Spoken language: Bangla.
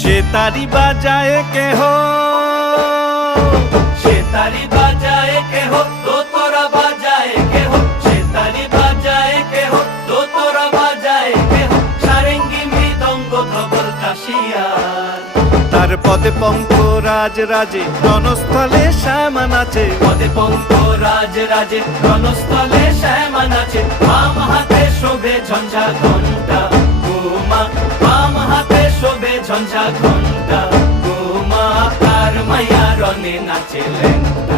সে তারি বাজায় কেহ, সে তারি বাজায় কেহ, দোতরা বাজায় কেহ, সে তারি বাজায় কেহ, দোতরা বাজায় কেহ, সারেঙ্গি মৃদঙ্গ ধবল কাশিয়ার। তার পদে পঙ্ক রাজ রাজে, রণস্থলে শ্যামা নাচে। পদে পঙ্ক রাজ রাজে, রণস্থলে শ্যামা নাচে। বাম হাতে শোভে ঝঞ্ঝা ঘণ্টা গোমা, বাম হাতে শোভে ঝঞ্ঝা ঘণ্টা গোমা। কার মাইয়া রণে নাচে লেঙ্গা।